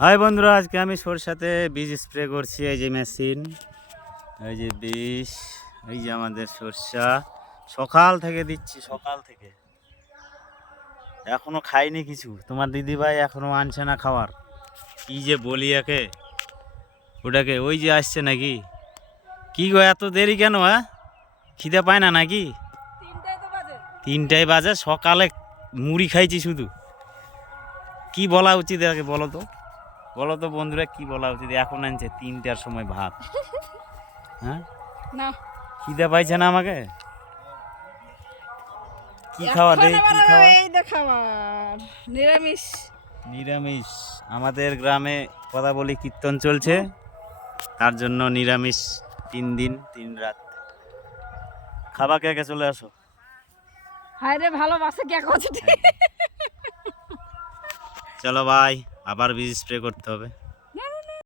High বন্ধুরা, আজকে আমি সরষাতে বীজ স্প্রে করছি। এই যে মেশিন, এই যে বীজ, এই যে আমাদের সরষা সকাল থেকে দিচ্ছি, সকাল থেকে এখনো খাইনি কিছু। তোমার দিদি ভাই এখনো আনছে না খাবার। কি যে বলি একে ওটাকে, ওই যে আসছে নাকি। কি গো এত দেরি কেন? হ্যাঁ, খিদে পায় না নাকি? 3টায় বাজে, সকালে মুড়ি খাইছি শুধু। কি বলা উচিত আগে বলো তো, বলো তো বন্ধুরা, কি বলা উচিত? এখন আনছে 3টার সময় ভাত। হ্যাঁ না, খিদে পাইছে না আমাকে? কি খাওয়া দেই, কি খাওয়া? এই তো খাবার নিরামিষ। নিরামিষ। আমাদের গ্রামে কথা বলি কীর্তন চলছে, তার জন্য নিরামিষ 3 দিন 3 রাত। খাবা কে কে, চলে আসো। হায় রে, ভালোবাসে কে কথা। চলো ভাই, আবার বীজ স্প্রে করতে হবে।